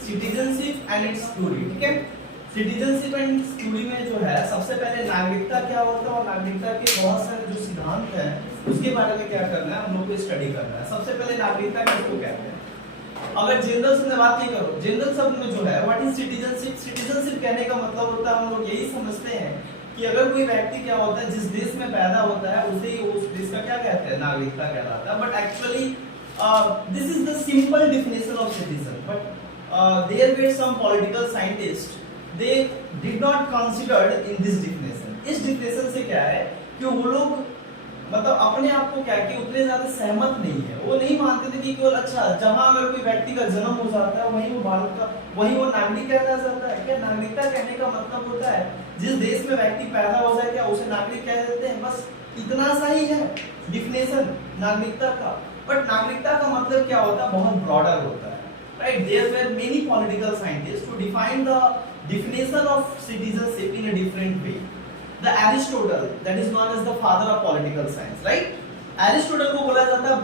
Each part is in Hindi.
सिटीजनशिप एंड इट्स थ्योरी, ठीक है। सिटीजनशिप एंड थ्योरी में जो है सबसे पहले नागरिकता क्या होता है और नागरिकता के बहुत सारे जो सिद्धांत हैं उसके बारे में क्या करना है, हम लोग को स्टडी करना है। सबसे पहले नागरिकता किसको कहते हैं? अगर जनरल से बात नहीं करो, जनरल शब्द में जो है व्हाट इज सिटीजनशिप, सिटीजनशिप कहने का मतलब होता है, हम लोग यही समझते हैं कि अगर कोई व्यक्ति क्या होता है, जिस देश में पैदा होता है उसे ही उस देश का क्या कहते हैं, नागरिकता कहलाता है। But actually this is the simple definition of citizen, but there were some political scientist, they did not considered in this definition। इस definition से क्या है कि वो लोग मतलब अपने आप को क्या कि उतने ज्यादा सहमत नहीं है, वो नहीं मानते थे कि केवल अच्छा जहां अगर कोई व्यक्ति का जन्म हो जाता है वहीं वो भारत का, वहीं वो नागरिक कहला जाता है। क्या नागरिकता कहने का मतलब होता है जिस देश में व्यक्ति पैदा हो जाए क्या उसे नागरिक कह देते हैं, बस इतना सा ही है डिफिनेशन नागरिकता का। बट नागरिकता का मतलब क्या होता है, बहुत ब्रॉडर होता है, right. There were many political scientist to define the definition of citizenship in a different way। The Aristotle, that is known as the father of political science, right? Aristotle को बोला जाता है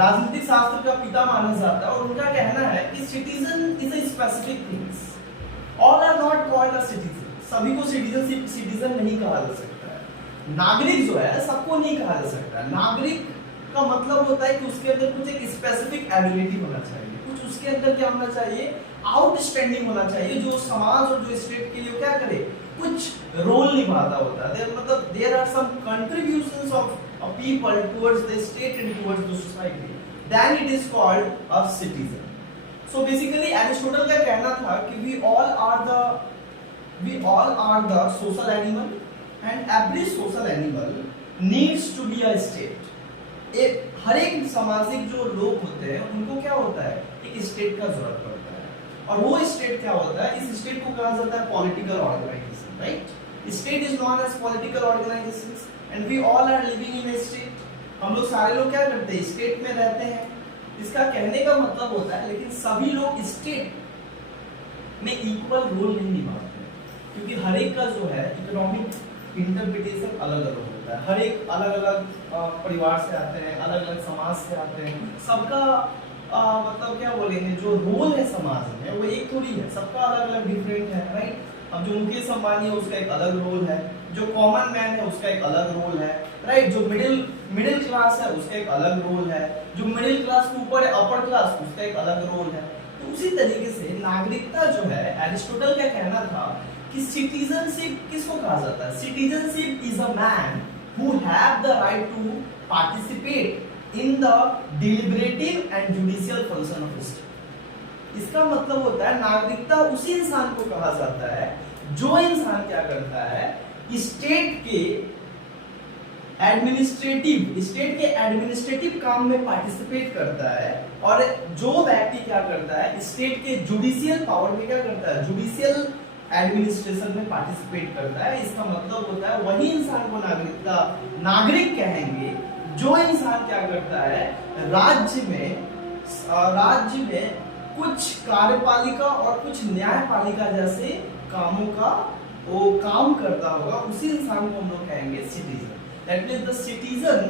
राजनीतिक शास्त्र का पिता माना जाता है, और उनका कहना है कि citizen is a specific things, all are not called a citizen। सभी को citizenship citizen नहीं कहा जा सकता है। नागरिक जो है सबको नहीं कहा जा सकता है। नागरिक का मतलब होता है कि उसके अंदर कुछ एक स्पेसिफिक एबिलिटी होना चाहिए, कुछ उसके अंदर क्या होना चाहिए, आउटस्टैंडिंग होना चाहिए, जो समाज और जो स्टेट के लिए क्या करे, कुछ रोल निभाता होता है। मतलब there are some contributions of a people towards the state and towards the society, then it is called a citizen. So basically Aristotle का कहना था कि we all are the social animal and every social animal needs to be a state. हर एक सामाजिक जो लोग होते हैं उनको क्या होता है, एक स्टेट का जरूरत पड़ता है, और वो स्टेट क्या होता है, इस स्टेट को कहा जाता है political organisation, right. State is known as political organisations and we all are living in a state. हम लोग सारे लोग क्या करते हैं, स्टेट में रहते हैं। इसका कहने का मतलब होता है लेकिन सभी लोग स्टेट में इक्वल रोल नहीं निभाते, क्योंकि हर एक का जो है इकोनॉमिक इंटरप्रिटेशन अलग अलग होता है। हर एक अलग अलग परिवार से आते हैं, अलग अलग समाज से आते हैं, सबका मतलब क्या बोलेंगे, जो रोल है समाज में वो एक थोड़ी है, सबका अलग अलग डिफरेंट है, राइट। अब जो मुकेश अंबानी है उसका एक अलग रोल है, जो कॉमन मैन है उसका एक अलग रोल है, राइट। जो मिडिल क्लास है उसका एक अलग रोल है, जो मिडिल क्लास के ऊपर है अपर क्लास उसका एक अलग रोल है। तो उसी तरीके से नागरिकता जो है, एरिस्टोटल का कहना था कि सिटीजनशिप किसको कहा जाता है, citizenship is a man who have the right to participate in the deliberative and judicial function of state। इसका मतलब होता है नागरिकता उसी इंसान को कहा जाता है जो इंसान क्या करता है, स्टेट के एडमिनिस्ट्रेटिव काम में पार्टिसिपेट करता है, और जो व्यक्ति क्या करता है, स्टेट के जुडिशियल पावर में क्या करता है, जुडिशियल एडमिनिस्ट्रेशन में पार्टिसिपेट करता है। इसका मतलब होता है वही इंसान को नागरिक कहेंगे जो इंसान क्या करता है, राज्य में कुछ कार्यपालिका और कुछ न्यायपालिका जैसे कामों का वो काम करता होगा, उसी इंसान को हम लोग कहेंगे citizen. That means the citizen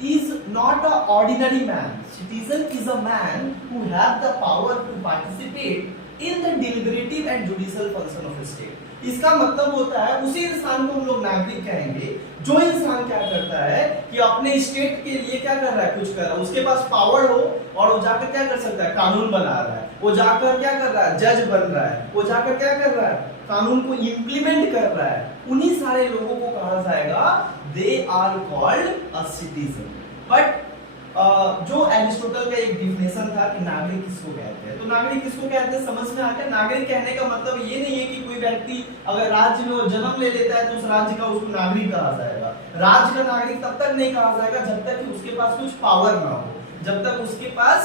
is not a ordinary man। Citizen is a man who have the power to participate in the deliberative and judicial function of a state। इसका मतलब होता है उसी इंसान को हम लोग नागरिक कहेंगे जो इंसान क्या करता है कि अपने स्टेट के लिए क्या कर रहा है, कुछ कर रहा है, उसके पास पावर हो और वो जाकर क्या कर सकता है, कानून बना रहा है, वो जाकर क्या कर रहा है, जज बन रहा है, वो जाकर क्या कर रहा है, कानून को इम्प्लीमेंट कर रहा है। उन्हीं सारे लोगों को कहा जाएगा they are called a citizen. But जो एरिस्टोटल का एक डिफिनेशन था कि नागरिक किसको कहते हैं, तो नागरिक किसको कहते हैं समझ में आ गया। नागरिक कहने का मतलब ये नहीं है कि कोई व्यक्ति अगर राज्य में वो जन्म ले लेता है तो उस राज्य का उसको नागरिक कहा जाएगा। राज्य का नागरिक तब तक नहीं कहा जाएगा जब तक कि उसके पास कुछ पावर ना हो, जब तक उसके पास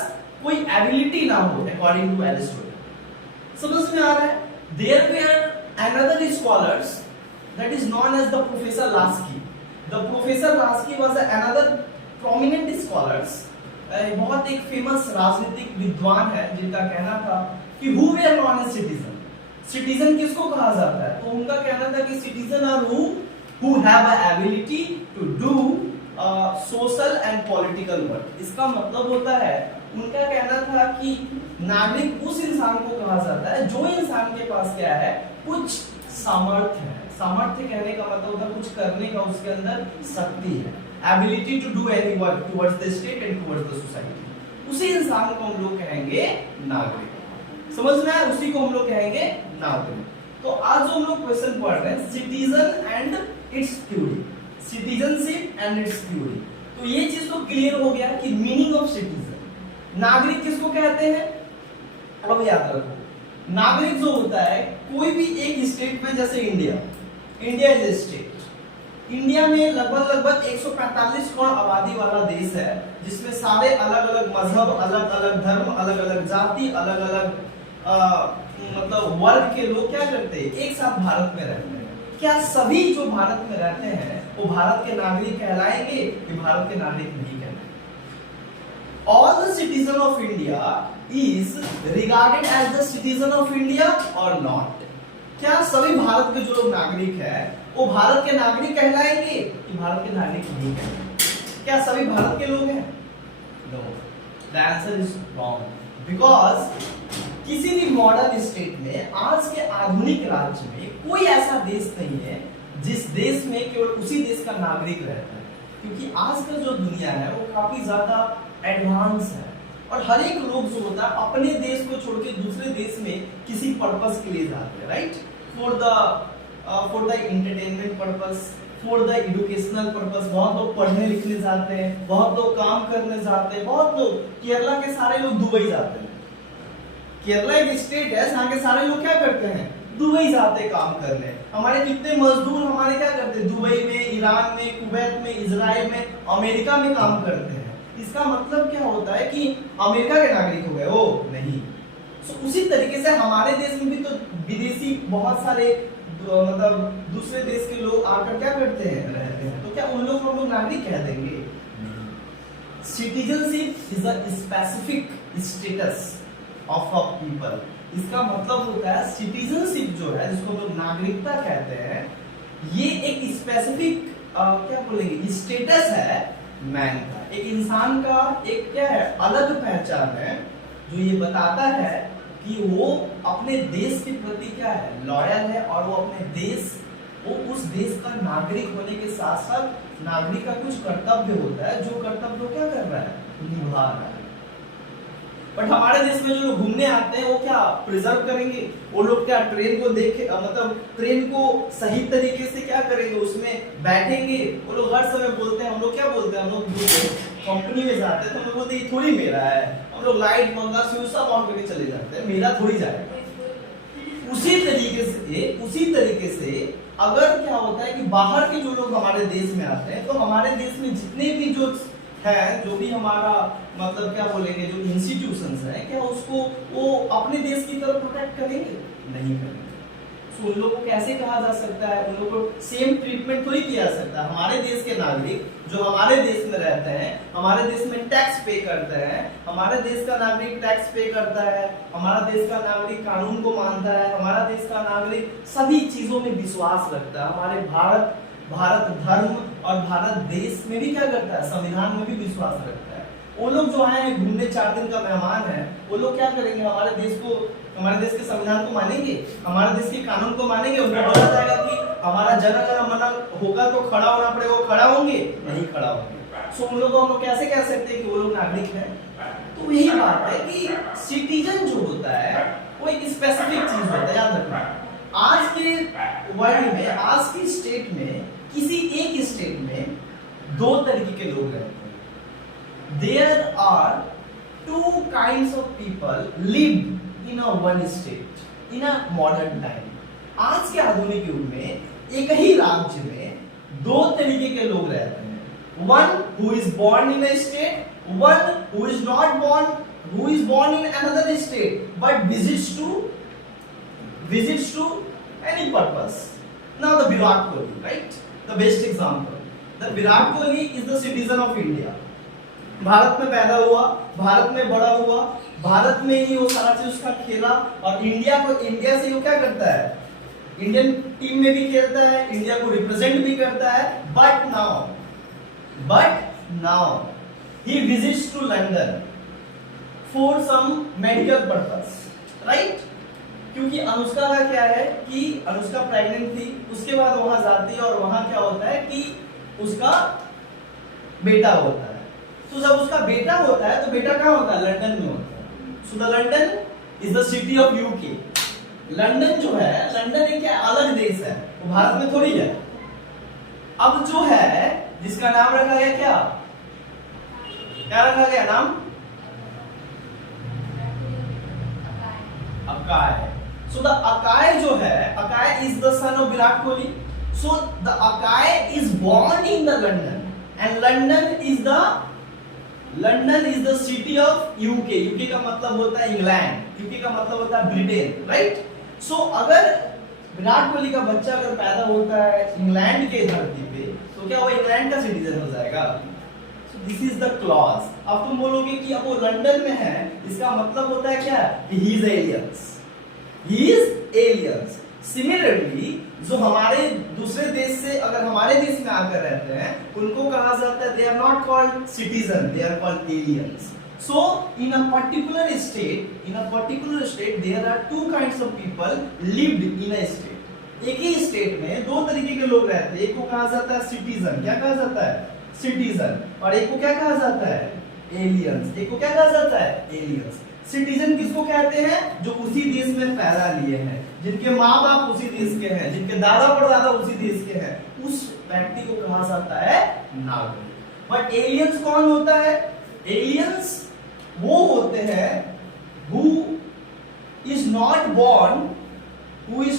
कोई एबिलिटी ना हो, अकॉर्डिंग टू एरिस्टोटल। समझ में आ रहा है। There were another scholars that is known as the Professor Lasky। The Professor Lasky was another prominent scholars। बहुत एक फेमस राजनीतिक विद्वान है जिनका कहना था कि who were known as citizen। Citizen किसको कहा जाता है, तो उनका कहना था कि citizen are who have a ability to do social and political worth. इसका मतलब होता है, उनका कहना था कि नागरिक उस इंसान को कहा जाता है जो इंसान के पास क्या है, कुछ सामर्थ्य है। सामर्थ्य कहने का मतलब होता है कुछ करने का उसके अंदर शक्ति है, ability to do any work towards the state and towards the society. उसी इंसान को हम लोग कहेंगे नागरिक। समझ में आया? उसी को हम लोग कहेंगे नागरिक। तो आज जो हम लोग क्वेश्चन पढ़ रहे हैं, citizen and it's theory, citizenship and it's theory. तो ये चीज तो क्लियर हो गया कि मीनिंग ऑफ सिटीजन, नागरिक किसको कहते हैं। अब याद रखो, नागरिक जो होता है कोई भी एक स्टेट में, जैसे India is a state. India में लगभग 145 करोड़ आबादी वाला देश है, जिसमें सारे अलग अलग मजहब, अलग अलग धर्म, अलग अलग जाति, अलग अलग मतलब वर्ग के लोग क्या करते हैं, एक साथ भारत में रहते हैं। क्या सभी जो भारत में रहते हैं वो भारत के नागरिक कहलाएंगे कि भारत के नागरिक नहीं कहलाएंगे? All the citizen of India is regarded as the citizen of India or not? क्या सभी भारत के जो लोग नागरिक हैं वो भारत के नागरिक कहलाएंगे कि भारत के नागरिक नहीं कहलाएंगे? क्या सभी भारत के लोग हैं? No. The answer is wrong. Because किसी भी मॉडर्न स्टेट में, आज के आधुनिक राज्य में कोई ऐसा देश नहीं है जिस देश में केवल उसी देश का नागरिक रहता है। क्योंकि आज का जो दुनिया है वो काफी ज्यादा एडवांस है, और हर एक लोग जो होता है अपने देश को छोड़ के दूसरे देश में किसी पर्पस के लिए जाते हैं, right? For the entertainment purpose, for the educational purpose. बहुत लोग पढ़ने लिखने जाते हैं, बहुत लोग काम करने जाते हैं, बहुत लोग, केरला के सारे लोग दुबई जाते हैं। केरला एक स्टेट है जहाँ के सारे लोग क्या करते हैं, दुबई जाते काम करने। हमारे कितने मजदूर हमारे क्या करते हैं, दुबई में, ईरान में, कुवैत में, इजराइल में, अमेरिका में काम करते हैं। इसका मतलब क्या होता है कि अमेरिका के नागरिक हो गए वो? नहीं। उसी तरीके से हमारे देश में भी तो विदेशी बहुत सारे मतलब दूसरे देश के लोग आकर क्या करते हैं, रहते हैं। तो क्या उन लोग को हम लोग नागरिक कह देंगे? Citizenship is a specific status of a people. इसका मतलब होता है सिटीजनशिप जो है, जिसको हम लोग नागरिकता कहते हैं, ये एक स्पेसिफिक क्या बोलेंगे, स्टेटस है मैन का, एक इंसान का एक क्या है, अलग पहचान है, जो ये बताता है कि वो अपने देश के प्रति क्या है, लॉयल है, और वो अपने देश, वो उस देश का नागरिक होने के साथ साथ नागरिक का कुछ कर्तव्य होता है, जो कर्तव्य वो क्या कर रहा है, निभा रहा है। बट हमारे देश में जो लोग घूमने आते हैं वो क्या प्रिजर्व करेंगे, वो लोग क्या ट्रेन को देखे, मतलब ट्रेन को सही तरीके से क्या करेंगे, उसमें बैठेंगे। वो लोग हर समय बोलते हैं, हम लोग क्या बोलते हैं, हम लोग कंपनी में जाते हैं तो हम लोग बोलते हैं ये थोड़ी मेरा है, हम लोग लाइट पंखा स्विच सब ऑन करके चले जाते हैं, मेरा थोड़ी जाएगा। उसी तरीके से अगर क्या होता है कि बाहर के जो लोग हमारे देश में आते हैं, तो हमारे देश में जितने भी जो है, जो भी हमारा मतलब क्या बोलेंगे, जो इंस्टीट्यूशंस हैं, क्या उसको वो अपने देश की तरफ प्रोटेक्ट करेंगे? नहीं करेंगे। सो उन लोगों को कैसे कहा जा सकता है, उन लोगों को सेम ट्रीटमेंट थोड़ी किया जा सकता है। हमारे देश के नागरिक जो हमारे देश में रहते हैं, हमारे देश में टैक्स पे करते हैं, हमारे देश का नागरिक टैक्स पे करता है, हमारा देश का नागरिक कानून को मानता है, हमारा देश का नागरिक सभी चीजों में विश्वास रखता है, हमारे भारत धर्म और भारत देश में भी क्या करता है, संविधान में भी विश्वास रखता है। वो लोग जो आए हैं घूमने, 4 दिन का मेहमान है, वो लोग क्या करेंगे, हमारे देश के संविधान को मानेंगे, हमारे देश के कानून को मानेंगे। उनको बोला जाएगा कि हमारा जन गण मन होगा तो खड़ा होना पड़ेगा, वो खड़ा होंगे? नहीं खड़ा होंगे। सो उन लोगों को हम लोग कैसे कह सकते हैं कि वो लोग नागरिक हैं? तो यही बात है कि सिटीजन जो होता है वो एक स्पेसिफिक चीज होता है, याद रखना। आज के वर्ल्ड में, आज की स्टेट में, किसी एक स्टेट में 2 तरीके के लोग रहते हैं। There are 2 kinds of people live in a one state in a modern time. आज के आधुनिक युग में एक ही राज्य में 2 तरीके के लोग रहते हैं। One who is born in a state, one who is not born, who is born in another state but visits to any purpose. Now the Virat Kohli, right? The best example. The Virat Kohli is the citizen of India. Bharat में पैदा हुआ, भारत में बड़ा हुआ, भारत में ही वो सारा चीज उसका खेला, और इंडिया से वो क्या करता है, इंडियन टीम में भी खेलता है, इंडिया को रिप्रेजेंट भी करता है। But now but now he visits to London for some medical purpose, right? क्योंकि अनुष्का का क्या है कि अनुष्का प्रेग्नेंट थी, उसके बाद वहां जाती है और वहां क्या होता है कि उसका बेटा होता है। तो जब उसका बेटा होता है तो बेटा कहाँ होता है? लंदन में होता है। So the London is the city of UK. London जो है, लंदन एक क्या अलग देश है, वो भारत में थोड़ी है। अब जो है जिसका नाम रखा गया क्या रखा गया नाम? अकाय। सो द अकाय जो है, Akaay is the son of Virat Kohli. So the Akaay is born in the London and London is the city of UK. UK का मतलब होता है इंग्लैंड, यूके का मतलब होता है ब्रिटेन, राइट? सो अगर विराट कोहली का बच्चा अगर पैदा होता है इंग्लैंड के धरती पे, तो क्या वो इंग्लैंड का सिटीजन हो जाएगा? This is the clause. अब तुम बोलोगे कि अब वो लंदन में है, इसका मतलब होता है क्या? कि he is aliens, he is aliens. Similarly जो हमारे दूसरे देश से अगर हमारे देश में आकर रहते हैं, उनको कहा जाता है they are not called citizen, they are called aliens. So in a particular state there are two kinds of people lived in a state. एक ही स्टेट में दो तरीके के लोग रहते हैं। एक को कहा जाता है सिटीजन, क्या कहा जाता है? सिटीजन। और एक को क्या कहा जाता है? एलियंस। एक को क्या कहा जाता है? एलियंस। सिटीजन किसको कहते हैं? जो उसी देश में पैदा लिए हैं, जिनके माँ बाप उसी देश के हैं, जिनके दादा परदादा उसी देश के हैं, उस व्यक्ति को कहा जाता है नागरिक। बट एलियंस कौन होता है? एलियंस वो होते हैं who is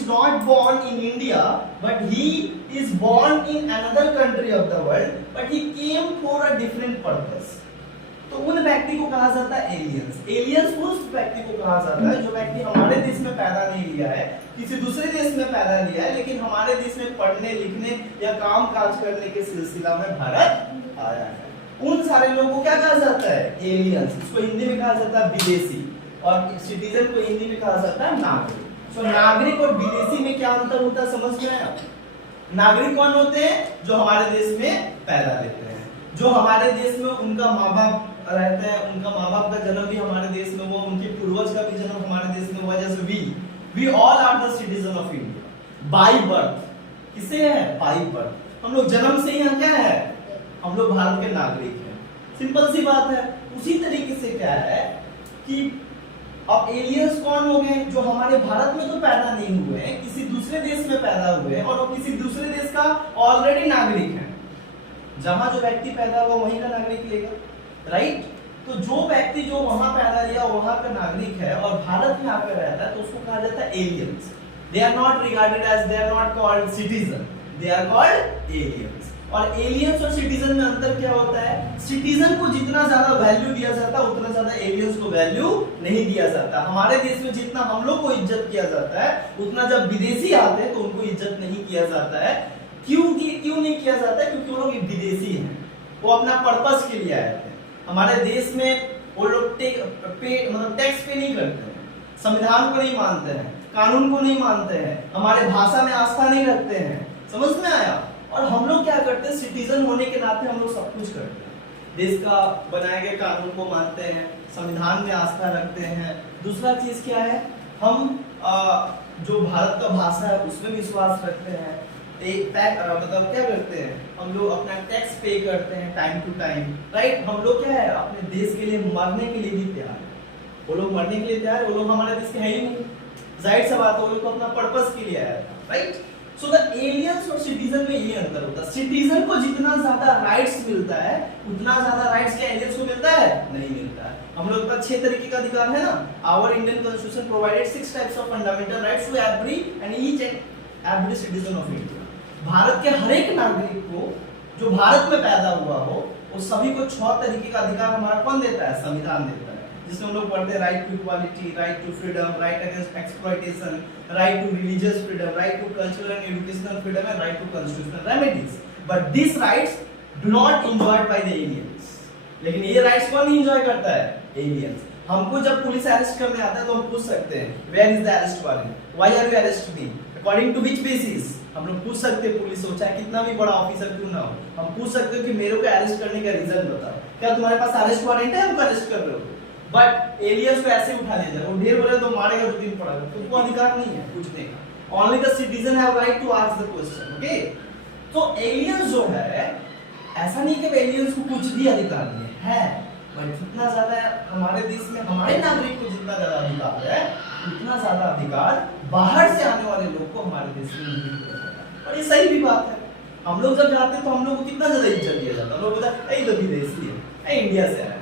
not born in India, but he is born in another country of the world, but he came for a different purpose. तो उन व्यक्ति को कहा जाता है एलियंस। एलियंस उस व्यक्ति को कहा जाता है जो व्यक्ति हमारे देश में पैदा नहीं लिया है, किसी दूसरे देश में पैदा लिया है, लेकिन हमारे देश में पढ़ने लिखने या काम काज करने के सिलसिला में भारत आया है। उन सारे लोगों को क्या कहा जाता है? एलियंस। इसको हिंदी में कहा जाता है विदेशी, और सिटीजन को हिंदी में कहा जाता है नागरिक। तो नागरिक और विदेशी में क्या अंतर होता है, समझ में आया? नागरिक कौन होते हैं? जो हमारे देश में पैदा लेते हैं, जो हमारे देश में उनका माँ बाप रहते हैं, उनका माँ बाप का जन्म भी हमारे देश में हुआ, उनके पूर्वज का भी जन्म हमारे देश में हुआ। जैसे we all are the citizen of India by birth. किसे है? By birth. हम लोग जन्म से ही क्या है? हम लोग भारत के नागरिक हैं। सिंपल सी बात है। उसी तरीके से क्या है कि अब एलियंस कौन हो गए? जो हमारे भारत में तो पैदा नहीं हुए हैं, किसी दूसरे देश में पैदा हुए हैं, और वो किसी दूसरे देश का ऑलरेडी नागरिक है। जहां जो व्यक्ति पैदा हुआ वहीं का नागरिक लेगा, राइट? तो जो व्यक्ति जो वहां पैदा लिया वहां का नागरिक है और भारत में आकर रहता है, तो उसको कहा जाता है aliens. They are not regarded as, they are not called citizen, they are called aliens. और एलियंस और सिटीजन में अंतर क्या होता है? सिटीजन को जितना ज्यादा वैल्यू दिया जाता है, उतना ज्यादा एलियंस को वैल्यू नहीं दिया जाता। हमारे देश में जितना हम लोग को इज्जत किया जाता है, उतना जब विदेशी आते हैं तो उनको इज्जत नहीं किया जाता है। क्यों नहीं किया जाता है? क्योंकि वो लोग विदेशी हैं, वो अपना पर्पस के लिए आए थे। हमारे देश में वो लोग टैक्स पे नहीं करते हैं, संविधान को नहीं मानते हैं, कानून को नहीं मानते हैं, हमारे भाषा में आस्था नहीं रखते हैं। समझ में आया? और हम लोग क्या करते हैं? सिटीजन होने के नाते हम लोग सब कुछ करते हैं, देश का बनाए गए कानून को मानते हैं, संविधान में आस्था रखते हैं। दूसरा चीज क्या है? हम जो भारत का भाषा है उसमें विश्वास रखते हैं। मतलब क्या करते हैं? हम लोग अपना टैक्स पे करते हैं टाइम टू टाइम, राइट? हम लोग क्या है? अपने देश के लिए मरने के लिए भी तैयार है। वो लोग मरने के लिए तैयार है, वो लोग हमारे देश के है ही नहीं। जाहिर सा बात है, वो लोग अपना पर्पस के लिए आया था, राइट? सो द एलियंस और सिटीजन में ये अंतर होता है। सिटीजन को जितना ज्यादा राइट्स मिलता है, उतना ज्यादा राइट्स क्या एलियंस को मिलता है? नहीं मिलता है। हम लोग का 6 तरीके का अधिकार है ना। Our Indian constitution provided 6 types of fundamental rights to every and each and every citizen of India. Bharat के हर एक नागरिक को जो भारत में पैदा हुआ हो, वो सभी को 6 तरीके का अधिकार हमारा कौन देता है? संविधान देता है। जिसमें हम लोग पढ़ते हैं right to equality, right to freedom, right against exploitation, right to religious freedom, right to cultural and educational freedom and right to constitutional remedies. But this rights do not enjoyed by the aliens. लेकिन ये राइट्स कौन एंजॉय करता है? एलियंस। हमको जब पुलिस अरेस्ट करने आता है तो हम पूछ सकते हैं where is the arrest warrant, why are you arrest me, according to which basis? हम लोग पूछ सकते हैं पुलिस हो, चाहे कितना भी बड़ा ऑफिसर क्यों ना हो, हम पूछ सकते हो कि मेरे को अरेस्ट करने का रीजन बताओ, क्या तुम्हारे पास अरेस्ट वारंट है, हमको अरेस्ट कर रहे हो? बट एलियंस को ऐसे उठा ले जाए, वो ढेर बोले तो मारेगा, 2 दिन पड़ेगा, तुमको अधिकार नहीं है पूछने का। Only the citizen have right to ask the question, okay? तो एलियंस जो है, ऐसा नहीं कि एलियंस को कुछ भी अधिकार नहीं है, पर जितना ज्यादा हमारे देश में हमारे नागरिक को जितना ज्यादा अधिकार है, उतना ज्यादा अधिकार बाहर से आने वाले लोग को हमारे देश में नहीं दिया जाता। और ये सही भी बात है। हम लोग जब जाते हैं तो हम लोग को कितना ज्यादा इज्जत दिया जाता है, लोग बोलते हैं तो विदेशी है, इंडिया से आया,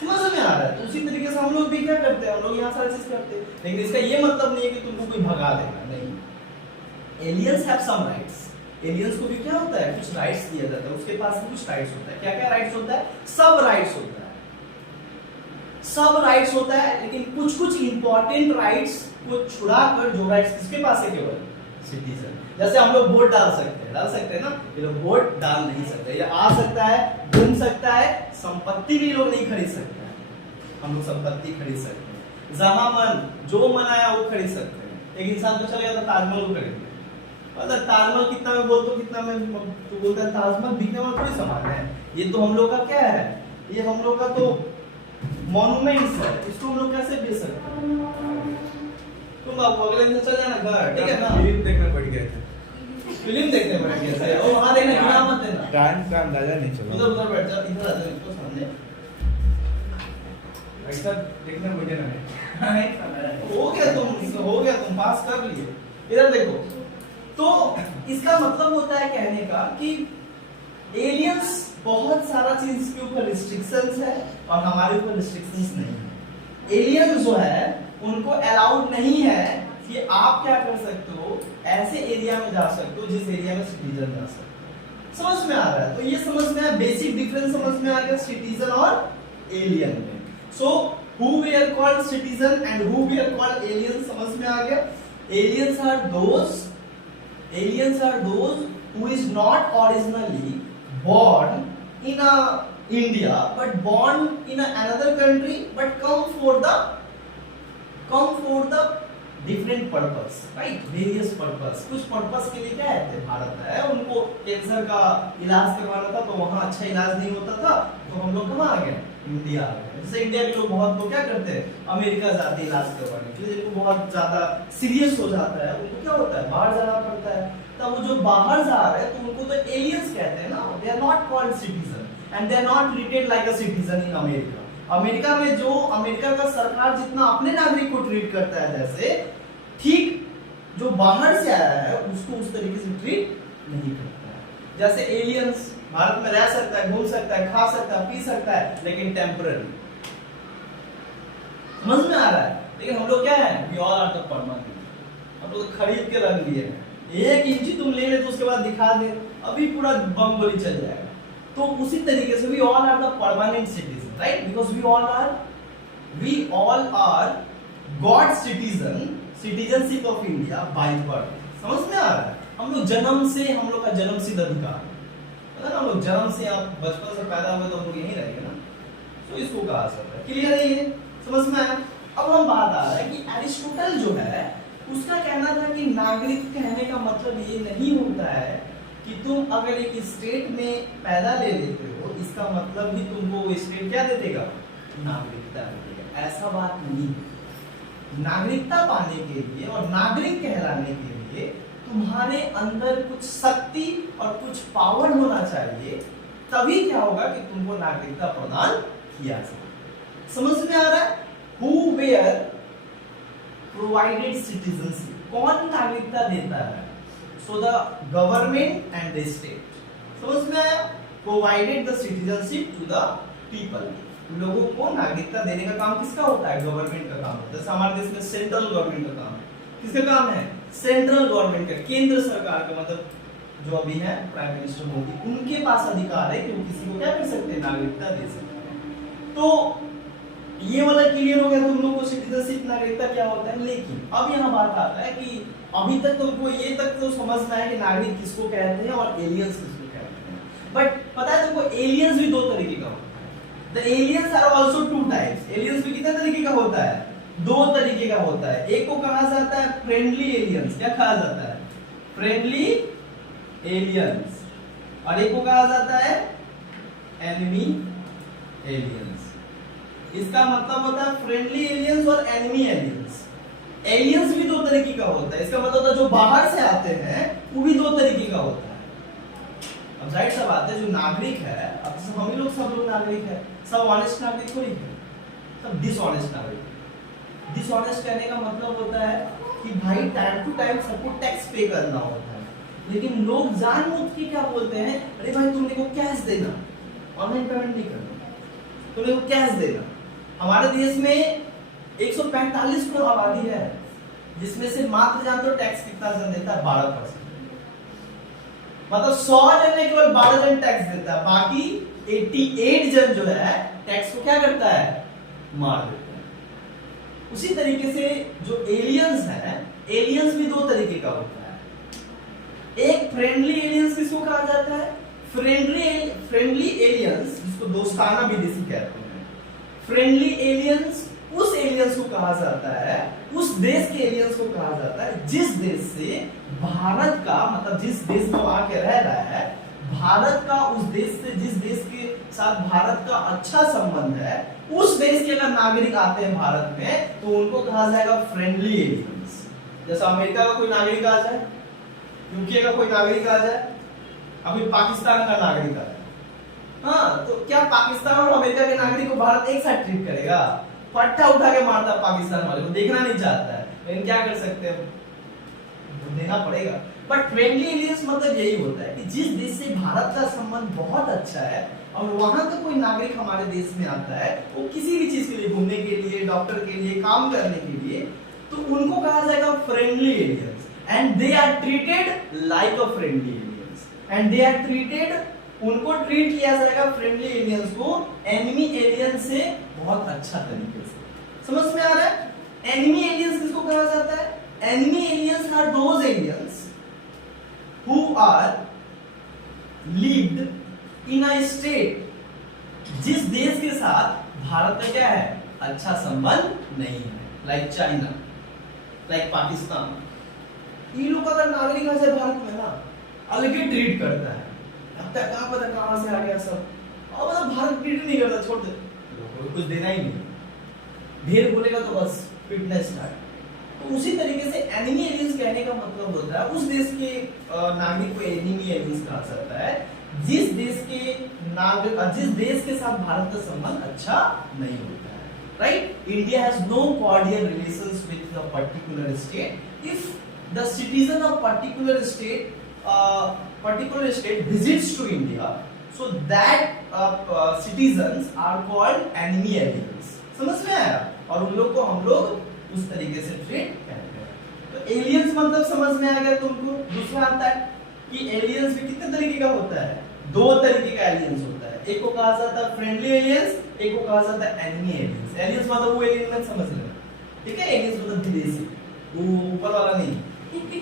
समझ में आ रहा है? तो उसी तरीके से हम लोग भी क्या करते हैं, हम लोग यहाँ सारी चीज करते हैं, लेकिन इसका ये मतलब नहीं है कि तुमको कोई भगा देगा, नहीं। Aliens have some rights, aliens को भी क्या होता है, कुछ राइट्स दिया जाता है, उसके पास भी कुछ राइट्स होता है। क्या क्या राइट्स होता है? सब राइट्स होता है, सब राइट्स होता है, लेकिन कुछ कुछ इंपॉर्टेंट राइट्स को छुड़ाकर जो राइट्स किसके पास है, केवल सिटीजन। जैसे हम लोग वोट डाल सकते हैं ना, ये लोग वोट डाल नहीं सकते, ये आ सकता है, घूम सकता है, संपत्ति भी लोग नहीं खरीद सकते हैं, हम लोग संपत्ति खरीद सकते हैं, जहां मन जो मन आया वो खरीद सकते हैं। एक इंसान तो चले गया तो ताजमहल को खरीद लिया, मतलब ताजमहल कितना में बोलते हो, कितना में तो बोलता है, ताजमहल बिकने वाला कोई सामान है, ये तो हम लोग का क्या है, ये हम लोग का तो मॉन्यूमेंट्स है, इसको हम लोग कैसे बेच सकते हैं? तुम अब अगले दिन चल जाना घर, ठीक है ना? फिल्म देखने बैठ गए थे, फिल्म देखने बैठ गए थे, और वहां देखने की मत देना, टाइम का अंदाजा नहीं चला, उधर बैठ जा, इधर आ जा, इसको सामने ऐसा देखना मुझे ना हो गया, तुम पास कर लिए। इधर देखो, तो इसका मतलब होता है कहने का कि एलियंस बहुत सारा चीज के ऊपर रिस्ट्रिक्शंस है और हमारे ऊपर रिस्ट्रिक्शंस नहीं है। एलियन जो है उनको अलाउड नहीं है कि आप क्या कर सकते हो, ऐसे एरिया में जा सकते हो जिस एरिया में सिटीजन जा सकते हो। समझ में आ रहा है? तो ये समझ में आया, बेसिक डिफरेंस समझ में आ गया सिटीजन और एलियन में। सो who were called citizen and who were called aliens समझ में आ गया। aliens are those who is not originally born in a India but born in another country but come for the different purpose, right? various purpose, कुछ purpose के लिए क्या है, भारत है, उनको कैंसर का इलाज करवाना था तो वहाँ अच्छा इलाज नहीं होता था, तो हम लोग कहाँ आ गए, इंडिया आ गए। जैसे इंडिया के लोग बहुत लोग क्या करते हैं, अमेरिका जाते हैं इलाज करवाने के लिए, जिनको बहुत ज्यादा सीरियस हो जाता है उनको क्या होता है, बाहर जाना पड़ता है। तब वो जो बाहर जा रहे हैं तो उनको तो एलियंस कहते हैं ना, they are not called citizen and they are not treated like a citizen in America. America में जो अमेरिका का सरकार जितना अपने नागरिक को ट्रीट करता है, जैसे ठीक जो बाहर से आया है उसको उस तरीके से ट्रीट नहीं करता है। जैसे एलियंस भारत में रह सकता है, घूम सकता है, खा सकता है, पी सकता है, लेकिन टेम्पररी, समझ में आ रहा है? लेकिन हम लोग क्या है, we all are the permanent, हम लोग खरीद के रख लिए हैं, 1 इंची तुम ले ले तो उसके बाद दिखा दे, अभी पूरा बम गोली चल जाएगा। तो उसी तरीके से we all are the permanent citizen, right? Because we all are god citizen, citizenship of India by birth. समझ में आ रहा है? हम लोग जन्म से, हम लोग का जन्म सिद्ध अधिकार है ना, हम लोग जन्म से, आप बचपन से पैदा हुए तो हम लोग यहीं रहेंगे ना, तो इसको कहा जाता है। क्लियर है ये? समझ में आया? अब हम बात आ रहा है कि एरिस्टोटल जो है उसका कहना था कि नागरिक कहने का मतलब ये नहीं होता है कि तुम अगर एक स्टेट में पैदा ले लेते हो, इसका मतलब भी तुमको वो स्टेट क्या दे देगा, नागरिकता देगा। ऐसा बात नहीं है। नागरिकता पाने के लिए और नागरिक कहलाने के लिए तुम्हारे अंदर कुछ शक्ति और कुछ पावर होना चाहिए, तभी क्या होगा कि तुमको नागरिकता प्रदान किया जाए। समझ में आ रहा है? Who were provided citizenship, कौन नागरिकता देता है? So the government and the state, समझ में आया? Provided the citizenship to the people, लोगों को नागरिकता देने का काम किसका होता है, गवर्नमेंट का काम होता है। जैसे हमारे देश में सेंट्रल गवर्नमेंट का काम है, किसका काम है, सेंट्रल गवर्नमेंट का, केंद्र सरकार का, मतलब जो अभी है प्राइम मिनिस्टर मोदी, उनके पास अधिकार है कि वो किसी को क्या कर सकते हैं, नागरिकता दे सकते हैं। तो ये वाला क्लियर हो गया तुम लोगों को सिटीजनशिप नागरिकता क्या होता है। लेकिन अब यहाँ बात आता है कि अभी तक तुमको ये तक तो समझना है कि नागरिक किसको कहते हैं और एलियंस किसको कहते हैं, बट पता है तुमको एलियंस भी 2 तरीके का होता है। The aliens are also 2 types, aliens भी कितने तरीके का होता है, 2 तरीके का होता है। एक को कहा जाता है फ्रेंडली एलियंस, क्या कहा जाता है, फ्रेंडली एलियंस, और एक को कहा जाता है एनिमी एलियंस। इसका मतलब होता है फ्रेंडली एलियंस और एनिमी एलियंस। एलियंस भी दो तरीके का होता है, इसका मतलब होता है जो बाहर से आते हैं वो भी दो तरीके का होता है। अब जाहिर सा बात है जो नागरिक है, अब जैसे हम ही लोग सब लोग नागरिक है, सब ऑनेस्ट नागरिक थोड़ी है, सब डिसऑनेस्ट नागरिक। डिसऑनेस्ट कहने का मतलब होता है कि भाई टाइम टू टाइम सबको टैक्स पे करना होता है, लेकिन लोग जानबूझ के क्या बोलते हैं, अरे भाई तुमने को कैश देना, ऑनलाइन पेमेंट नहीं करना, तुमने को कैश देना। हमारे देश में 145 करोड़ आबादी है, जिसमें से मात्र जानते हो टैक्स कितना जन देता है? 12%। मतलब 100 जन में केवल 12 जन टैक्स देता है, बाकी 88 जन जो है टैक्स को क्या करता है? मार देता है। उसी तरीके से जो एलियंस है, एलियंस भी दो तरीके का होता है। एक फ्रेंडली एलियंस किसको कहा जाता है? फ्रेंडली एलियंस, जिसको दोस्ताना विदेशी कहते हैं। फ्रेंडली एलियंस उस एलियंस को कहा जाता है, उस देश के एलियंस को कहा जाता है जिस देश से भारत का, मतलब जिस देश में आके रह रहा है, भारत का उस देश से, जिस देश के साथ भारत का अच्छा संबंध है, उस देश के अगर नागरिक आते हैं भारत में तो उनको कहा जाएगा फ्रेंडली एलियंस। जैसा अमेरिका का कोई नागरिक आ जाए, यूके का कोई नागरिक आ जाए, अभी पाकिस्तान का नागरिक आ जाए, हाँ, तो क्या पाकिस्तान और अमेरिका के नागरिक को भारत एक साथ ट्रीट करेगा? पट्टा उठा के मारता पाकिस्तान वाले को, देखना नहीं चाहता है, लेकिन क्या कर सकते हैं, देना पड़ेगा। बट फ्रेंडली एलियंस मतलब यही होता है कि जिस देश से भारत का संबंध बहुत अच्छा है और वहां का कोई नागरिक हमारे देश में आता है, वो किसी भी चीज के लिए, घूमने के लिए, डॉक्टर के लिए, काम करने के लिए, तो उनको कहा जाएगा friendly aliens, and they are treated like a friendly aliens, and they are treated, उनको ट्रीट किया जाएगा फ्रेंडली एलियंस को एनिमी एलियंस से बहुत अच्छा तरीके से। समझ में आ रहा है? एनिमी एलियंस किसको कहा जाता है? Enemy aliens are those aliens who are lived in a state जिस देश के साथ भारत का क्या है? अच्छा संबंध नहीं है, लाइक चाइना, लाइक पाकिस्तान। ये लोग अगर नागरिक आ जाए भारत में ना, अलग ही ट्रीट करता है, लगता है कहां पता कहां से आ गया सब, और मतलब भारत ट्रीट नहीं करता, छोड़ दे, लोगों को कुछ देना ही नहीं, ढेर बोलेगा तो बस फिटनेस स्टार्ट। तो उसी तरीके से एनिमी एलियंस कहने का मतलब होता है उस देश के नागरिक को एनिमी एलियंस कहा जाता है जिस देश के नागरिक, जिस देश के साथ भारत का संबंध अच्छा नहीं होता है, right? India has no cordial relations with a particular state if the citizen of particular state visits to India, so that citizens are called enemy aliens। समझ में आया? और उन लोग को हम लोग उस तरीके से ट्रीट करते हैं। तो एलियंस मतलब समझ में आ गया तुमको? दूसरा आता है कि एलियंस भी कितने तरीके का होता है? दो तरीके का एलियंस होता है, एक को कहा जाता है फ्रेंडली एलियंस, एक को कहा जाता है एनिमी एलियंस। एलियंस मतलब वो एलियन मत समझ लेना, ठीक है? एलियंस मतलब विदेशी, वो ऊपर वाला नहीं,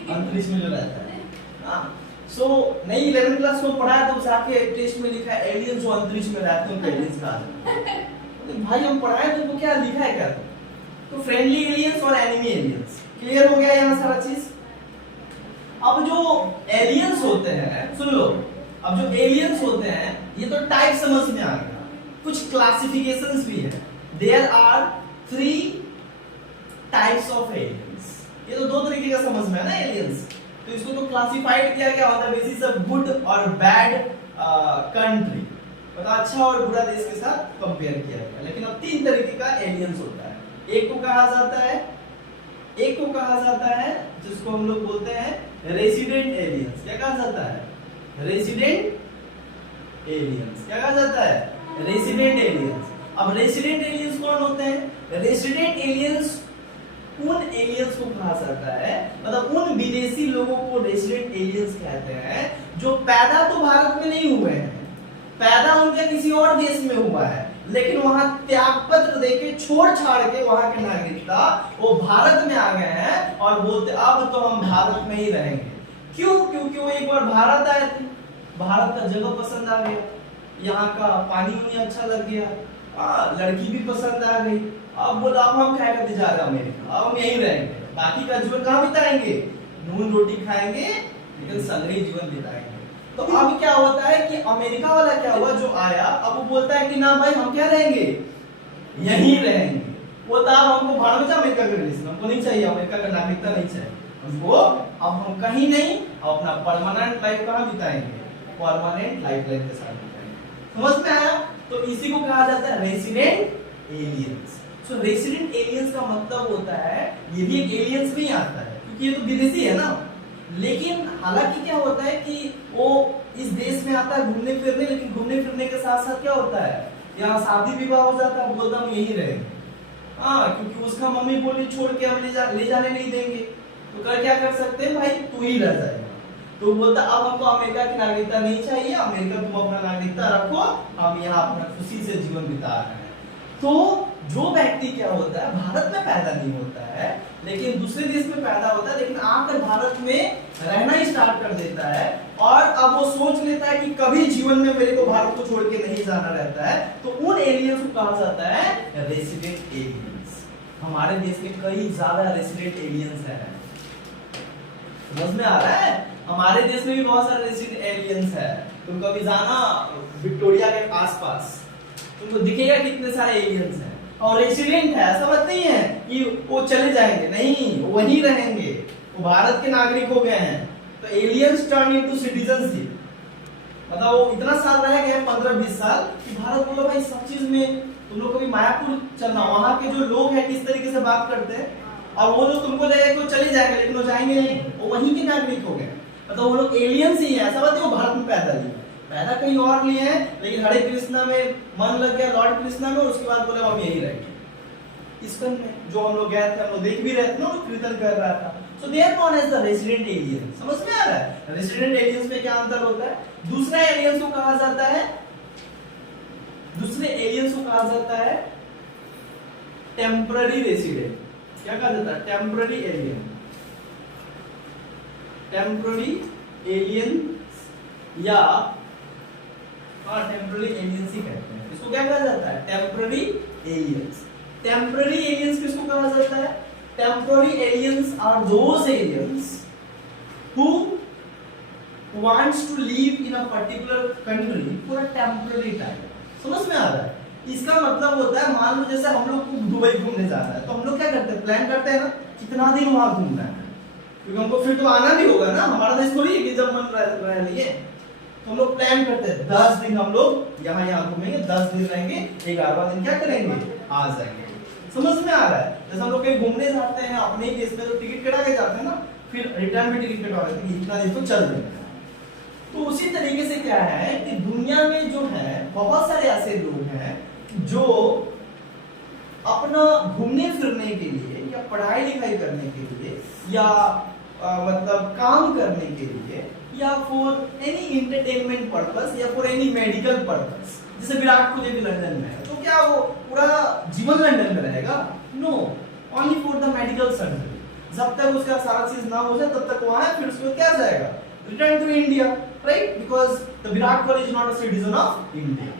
अंतरिक्ष में जो रहता है। हाँ, सो नहीं 11th क्लास में पढ़ाया तो जाके टेस्ट में लिखा है एलियंस जो अंतरिक्ष में रहते हैं उनको एलियंस कहा जाता है। तो भाई हम पढ़ाए तो वो क्या लिखा है क्या? तो फ्रेंडली एलियंस और एनिमी एलियंस, क्लियर हो गया यहाँ सारा चीज? अब जो एलियंस होते हैं, सुन लो, अब जो एलियंस होते हैं ये तो टाइप समझ में आ गया, कुछ क्लासिफिकेशंस भी है। There are 3 types of aliens. ये तो दो तरीके का समझ में है ना एलियंस, तो इसको तो क्लासिफाइड किया गया on the basis of good और बैड कंट्री, मतलब अच्छा और बुरा देश के साथ कंपेयर किया गया। लेकिन अब 3 तरीके का एलियंस होता है। एक को कहा जाता है जिसको हम लोग बोलते हैं रेसिडेंट एलियंस। क्या कहा जाता है? Resident aliens. क्या कहा जाता है? Resident aliens. अब रेसिडेंट एलियंस कौन होते हैं? रेसिडेंट एलियंस उन एलियंस को कहा जाता है, मतलब उन विदेशी लोगों को रेसिडेंट एलियंस कहते हैं जो पैदा तो भारत में नहीं हुए हैं, पैदा उनके किसी और देश में हुआ है, लेकिन वहां त्याग पत्र देके छोड़ छाड़ के वहां की नागरिकता वो भारत में आ गए हैं और बोलते अब तो हम भारत में ही रहेंगे। क्यों? क्योंकि वो एक बार भारत आए थे, भारत का जगह पसंद आ गया, यहाँ का पानी उन्हें अच्छा लग गया, लड़की भी पसंद आ गई, अब बोला अब हम क्या करते जा रहे हैं अमेरिका, अब हम यहीं रहेंगे, बाकी का जीवन कहाँ बिताएंगे? नून रोटी खाएंगे लेकिन संग्रही जीवन बिताएंगे। तो अब क्या होता है कि अमेरिका वाला क्या हुआ जो आया, अब वो बोलता है कि ना भाई हम क्या रहेंगे, यहीं रहेंगे। वो तो अब हमको भाड़ में अमेरिका का रिलेशन हमको नहीं चाहिए, अमेरिका का नागरिकता नहीं चाहिए हमको, अब हम कहीं नहीं, अपना परमानेंट लाइफ कहाँ बिताएंगे, परमानेंट लाइफ लाइन के साथ बिताएंगे। समझ में आया? तो इसी को कहा जाता है रेसिडेंट एलियंस। सो रेसिडेंट एलियंस का मतलब होता है, ये भी एक एलियंस में ही आता है क्योंकि ये तो विदेशी है ना, लेकिन हालांकि क्या होता है कि वो इस देश में आता है घूमने फिरने, लेकिन घूमने फिरने के साथ साथ क्या होता है, यहाँ शादी विवाह हो जाता है, बोलता हम यहीं रहेंगे। हाँ, क्योंकि उसका मम्मी बोली छोड़ के हम ले जाने नहीं देंगे, तो कर क्या कर सकते हैं भाई, तू ही रह जाएगा। तो बोलता अब हमको अमेरिका की नागरिकता नहीं चाहिए, अमेरिका तुम अपना नागरिकता रखो, हम यहाँ अपना खुशी से जीवन बिता रहे हैं। तो जो व्यक्ति क्या होता है भारत में पैदा नहीं होता है, लेकिन दूसरे देश में पैदा होता है, लेकिन आकर भारत में रहना ही स्टार्ट कर देता है, और अब वो सोच लेता है कि कभी जीवन में मेरे को भारत को छोड़ के नहीं जाना रहता है, तो उन एलियंस को कहा जाता है रेसिडेंट एलियंस। हमारे देश में कई ज्यादा रेसिडेंट एलियंस हैं, समझ में आ रहा है? हमारे देश में भी बहुत सारे रेसिडेंट एलियंस है। तुम कभी जाना विक्टोरिया के आसपास, तुमको दिखेगा कितने सारे एलियंस हैं, और रेसिडेंट है, ऐसा बात नहीं है कि वो चले जाएंगे, नहीं, वो वहीं रहेंगे, वो भारत के नागरिक हो गए हैं। तो एलियंस टर्न इनटू सिटीजनशिप, मतलब वो इतना साल रह गए 15-20 साल कि भारत बोलो भाई सब चीज में तुम लोग कभी मायापुर चलना, वहां के जो लोग हैं किस तरीके से बात करते हैं, और वो लोग तुमको लगेगा कि वो चले जाएंगे, लेकिन वो जाएंगे नहीं, वो वहीं के नागरिक हो गए। मतलब वो लोग एलियंस ही है, ऐसा बात है वो भारत में पैदा लिए, पैदा कहीं और लिए हैं, लेकिन हरे कृष्णा में मन लग गया, लॉर्ड कृष्णा में, उसके बाद बोले हम यही रहेंगे। इसकन में जो हम लोग गए थे, हम लोग देख भी रहे थे ना, कीर्तन कर रहा था। So they are known as the resident alien. समझ में आ रहा है रेसिडेंट एलियंस में क्या अंतर होता है? दूसरा एलियंस को कहा जाता है, दूसरे एलियंस को कहा जाता है टेम्पररी रेसिडेंट। क्या कहा जाता है? Temporary alien. टेम्पररी एलियन या टेम्पररी एलियंस ही कहते हैं इसको। क्या कहा जाता है? Temporary aliens. टेम्पररी एलियंस किसको कहा जाता है? Temporary aliens are those aliens who wants to live in a particular country for a temporary time. समझ में आ रहा है? इसका मतलब होता है, मान लो जैसे हम लोग को दुबई घूमने जाना है, तो हम लोग क्या करते हैं, प्लान करते हैं ना कितना दिन वहां घूमना है, क्योंकि हमको फिर तो आना भी होगा ना, हमारा देश थोड़ी है कि जब मन रह लिए। तो हम लोग प्लान करते हैं 10 दिन हम लोग यहाँ घूमेंगे, 10 दिन रहेंगे, 11वां दिन क्या करेंगे, आ जाएंगे। समझ में आ रहा है? जैसे हम लोग कहीं घूमने जाते हैं अपने ही देश में, तो टिकट कटा के जाते हैं ना, फिर रिटर्न भी टिकट कटवा लेते हैं, इतना दिन तो चल देंगे। तो उसी तरीके से क्या है कि दुनिया में जो है बहुत सारे ऐसे लोग हैं जो अपना घूमने फिरने के लिए या पढ़ाई लिखाई करने के लिए या मतलब काम करने के लिए या फॉर एनी एंटरटेनमेंट पर्पस या फॉर एनी मेडिकल पर्पस, जैसे विराट कोहली भी लंदन में है, तो क्या वो पूरा जीवन लंदन में रहेगा? No, only for the medical surgery. जब तक उसका सारा चीज ना हो जाए तब तक वहां है, फिर उसको क्या जाएगा, return to India, right? Because the Virat Kohli is not a citizen of India,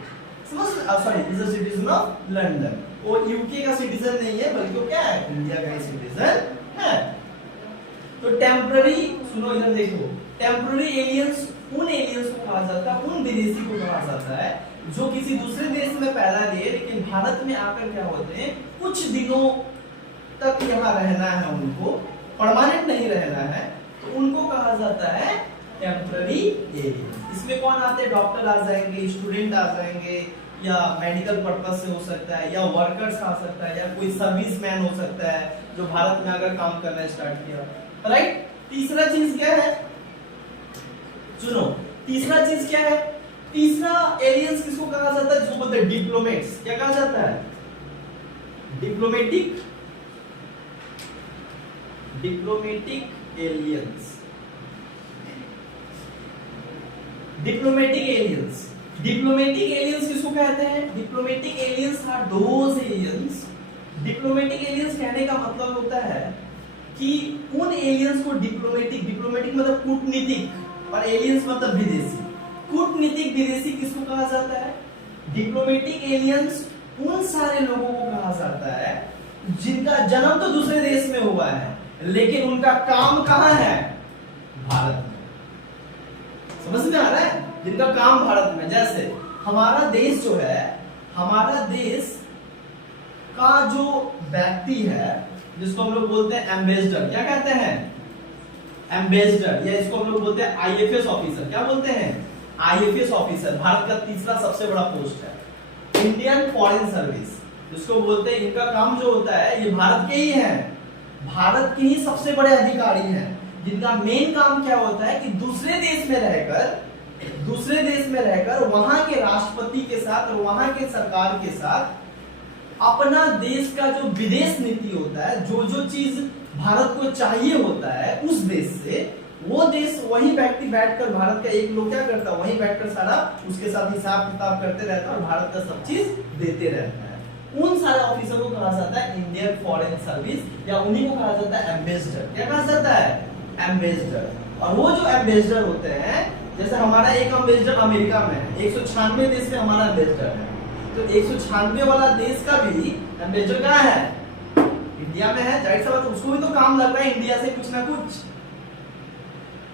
समझ, sorry, is a citizen of London. वो यूके का सिटीजन नहीं है, बल्कि वो क्या है, इंडिया का ही सिटीजन है। तो टेम्पररी, सुनो इधर देखो, टेम्पररी एलियंस उन एलियंस को कहा जाता है, उन विदेशी को कहा जाता है जो किसी दूसरे देश में पैदा लिए, लेकिन भारत में आकर क्या होते हैं, कुछ दिनों तक यहाँ रहना है, उनको परमानेंट नहीं रहना है, तो उनको कहा जाता है टेम्पररी एलियंस। इसमें कौन आते हैं? डॉक्टर आ जाएंगे, स्टूडेंट आ जाएंगे, या मेडिकल पर्पस से हो सकता है, या वर्कर्स आ सकता है, या कोई सर्विसमैन हो सकता है जो भारत में अगर काम करना स्टार्ट किया, राइट? तीसरा चीज क्या है, सुनो, तीसरा चीज क्या है? तीसरा एलियंस किसको कहा जाता है? जो बोलते हैं डिप्लोमेट्स। क्या कहा जाता है? Diplomatic, diplomatic aliens. Diplomatic aliens, diplomatic aliens किसको कहते हैं? Diplomatic aliens are those aliens. Diplomatic aliens कहने का मतलब होता है कि उन एलियंस को डिप्लोमेटिक, डिप्लोमेटिक मतलब कूटनीतिक, और एलियंस मतलब विदेशी। कूटनीतिक विदेशी किसको कहा जाता है? डिप्लोमेटिक एलियंस उन सारे लोगों को कहा जाता है जिनका जन्म तो दूसरे देश में हुआ है, लेकिन उनका काम कहां है? भारत में। समझ में आ रहा है, जिनका काम भारत में, जैसे हमारा देश जो है, हमारा देश का जो व्यक्ति है जिसको हम लोग बोलते हैं एम्बेसडर, क्या कहते हैं एम्बेसडर, या इसको हम लोग बोलते हैं आईएफएस ऑफिसर, क्या बोलते हैं आईएफएस ऑफिसर, भारत का तीसरा सबसे बड़ा पोस्ट है। इंडियन फॉरेन सर्विस जिसको बोलते हैं, इनका काम जो होता है ये भारत के ही हैं, भारत के ही सबसे बड़े अधिकारी हैं, जिनका मेन काम क्या होता है कि दूसरे देश में रहकर वहां के राष्ट्रपति के साथ और वहां के सरकार के साथ अपना देश का जो विदेश नीति होता है, जो जो चीज भारत को चाहिए होता है उस देश से, वो देश वही व्यक्ति बैठकर, भारत का एक लोग क्या करता है वही बैठकर सारा उसके साथ हिसाब किताब करते रहता है और भारत का सब चीज देते रहता है। उन सारे ऑफिसर को कहा जाता है इंडियन फॉरेन सर्विस, या उन्हीं को कहा जाता है एम्बेसडर। क्या कहा जाता है एम्बेसडर। और वो जो एम्बेसडर होते हैं, जैसे हमारा एक एम्बेसडर अमेरिका में है, 196 देश में हमारा एम्बेसडर है, तो 196 वाला देश का भी एम्बेसडर कहाँ है इंडिया में है, जाहिर सा बात, उसको भी तो काम लग रहा है इंडिया से कुछ ना कुछ।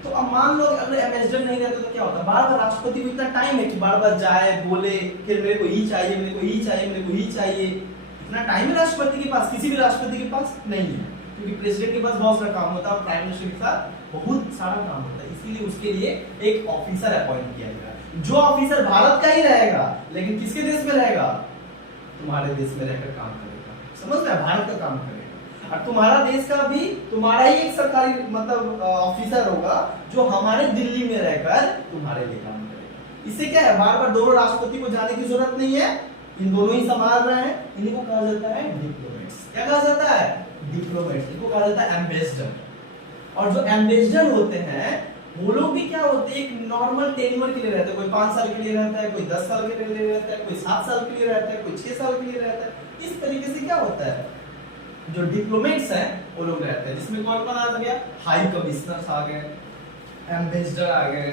तो अब मान लो अगर एम्बेसडर नहीं रहता तो क्या होता, बार बार राष्ट्रपति को इतना टाइम है कि बार बार जाए बोले, फिर मेरे को ही चाहिए, मेरे को ही चाहिए, मेरे को ही चाहिए, इतना टाइम है राष्ट्रपति के पास, किसी भी राष्ट्रपति के पास नहीं है, क्योंकि प्रेसिडेंट के पास बहुत सारा काम होता है, प्राइम मिनिस्टर के साथ बहुत सारा काम होता है, इसीलिए उसके लिए एक ऑफिसर अपॉइंट किया गया, जो ऑफिसर भारत का ही रहेगा लेकिन किसके देश में रहेगा, तुम्हारे देश में रहकर काम करेगा, समझ में, भारत का काम करेगा। और तुम्हारा देश का भी तुम्हारा ही एक सरकारी मतलब ऑफिसर होगा जो हमारे दिल्ली में रहकर तुम्हारे लिए काम करेगा। इससे क्या है, बार बार दोनों राष्ट्रपति को जाने की जरूरत नहीं है, इन दोनों ही संभाल रहे हैं, इन्हीं को कहा जाता है डिप्लोमेट्स। क्या कहा जाता है डिप्लोमेट्स, इनको कहा जाता है एम्बेसडर। और जो एम्बेसडर होते हैं वो लोग भी क्या होते हैं, एक नॉर्मल टेन्योर के लिए रहते हैं, कोई 5 साल के लिए रहता है, कोई 10 साल के लिए रहता है, कोई 7 साल के लिए रहता है, कोई 6 साल के लिए रहता है। इस तरीके से क्या होता है, जो डिप्लोमेट्स हैं वो लोग रहते हैं, जिसमें कौन कौन आ गया, हाई कमिश्नर्स आ गए, एम्बेसडर आ गए,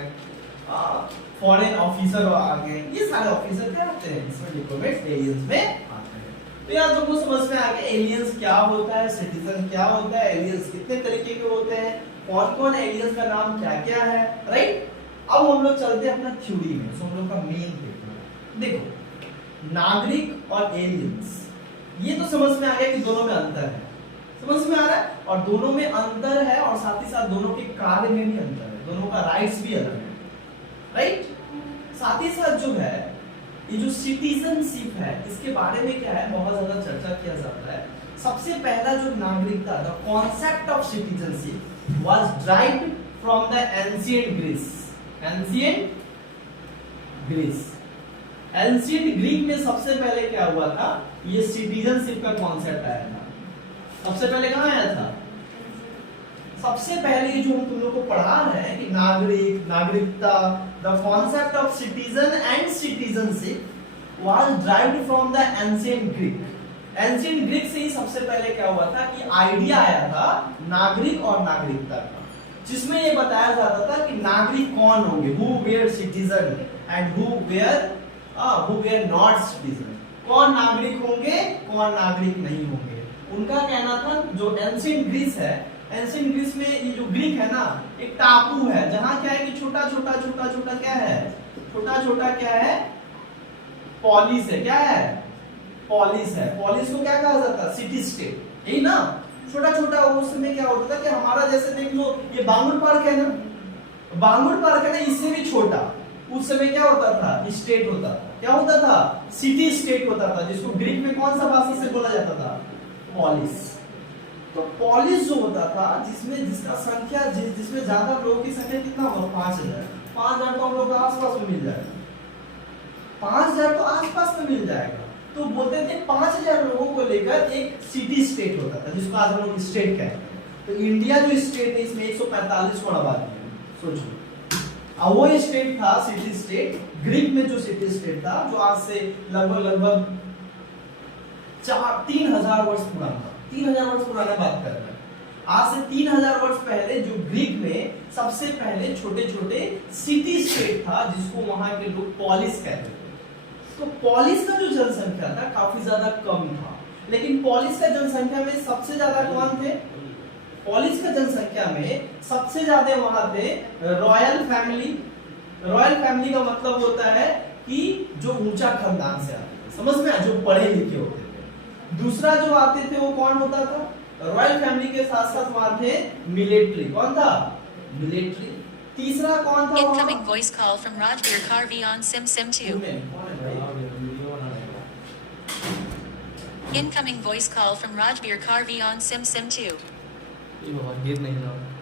फॉरेन ऑफिसर आ गए, ये सारे ऑफिसर क्या होते हैं, इसमें डिप्लोमेट्स एलियंस में आते हैं। तो यार तुमको समझ में आ गया एलियंस क्या होता है, सिटीजन क्या होता है, एलियंस कितने तरीके के होते हैं, कौन कौन एलियंस का नाम क्या क्या है, राइट। अब हम लोग चलते हैं अपना थ्योरी में, तो हम लोग का मेन पेपर। देखो नागरिक और एलियंस, ये तो समझ में आ गया कि दोनों में अंतर है, समझ में आ रहा है, और दोनों में अंतर है और साथ ही साथ दोनों के कार्य में भी अंतर है, दोनों का राइट्स भी अलग है, राइट। साथ ही साथ जो है ये जो सिटीजनशिप है, इसके बारे में क्या है बहुत ज्यादा चर्चा किया जाता है। सबसे पहला जो नागरिकता, the concept of citizenship was derived from the ancient Greece. Ancient Greek में सबसे पहले क्या हुआ था, ये सिटीजनशिप का कॉन्सेप्ट आया था। सबसे पहले कहां आया था, सबसे पहले जो हम तुम लोग को पढ़ा है कि नागरिक, नागरिकता, the concept of citizen and citizenship was derived from the ancient Greek. Ancient Greek से ही सबसे पहले क्या हुआ था कि आइडिया आया था नागरिक और नागरिकता का, जिसमें ये बताया जाता था कि नागरिक कौन होंगे, who were citizen and who were not citizen, कौन नागरिक होंगे कौन नागरिक नहीं होंगे। उनका कहना था जो एंशिएंट ग्रीस है, एंशिएंट ग्रीस में ये जो ग्रीक है ना, एक टापू है जहां क्या है कि छोटा छोटा क्या है, छोटा छोटा क्या है, पॉलिस है, क्या है पॉलिस है। पॉलिस को क्या कहा जाता है, सिटी स्टेट, यही ना, छोटा छोटा। उस समय क्या होता था कि हमारा जैसे देख लो ये बांगुर पार्क है ना, बांगुर पार्क है ना, इससे भी छोटा। उस समय क्या होता था, स्टेट होता था, क्या होता था, सिटी स्टेट होता था, जिसको ग्रीक में कौन सा भाषा से बोला जाता था, पॉलिस। तो पॉलिस जो होता था जिसमें जिसका संख्या जिसमें ज्यादा लोगों की संख्या कितना होगा, 5000 तो हम लोग आसपास में मिल जाएगा, 5000 तो आसपास में मिल जाएगा। तो बोलते थे 5000 लोगों को लेकर एक सिटी स्टेट होता था, जिसको आज हम लोग स्टेट कहते हैं। तो इंडिया जो स्टेट है इसमें 145 करोड़ आबादी है, सोचो। अब वो स्टेट था सिटी स्टेट, ग्रीक में जो सिटी स्टेट था, जो आज से लगभग 3000 वर्ष पुराना, 3000 वर्ष पुराना बात कर रहे हैं। आज से 3000 वर्ष पहले जो ग्रीक में सबसे पहले छोटे छोटे सिटी स्टेट था, जिसको वहां के लोग पॉलिस कहते थे। तो पॉलिस का जो जनसंख्या था काफी ज्यादा कम था, लेकिन पॉलिस का जनसंख्या में सबसे ज्यादा कौन थे, पॉलिस का जनसंख्या में सबसे ज्यादा वहां थे रॉयल फैमिली, रॉयल फैमिली का मतलब होता है कि जो ऊंचा खानदान से आते थे, समझ में, जो पढ़े लिखे होते थे। दूसरा जो आते थे वो कौन होता था? रॉयल फैमिली के साथ साथ वहां थे मिलिट्री। कौन था? मिलिट्री। तीसरा कौन था? Incoming voice call from Rajbir Karvi on Sim 2. कौन है भाई? Incoming voice call from Rajbir Karvi on Sim 2. ये बहुत गिर नहीं रहा।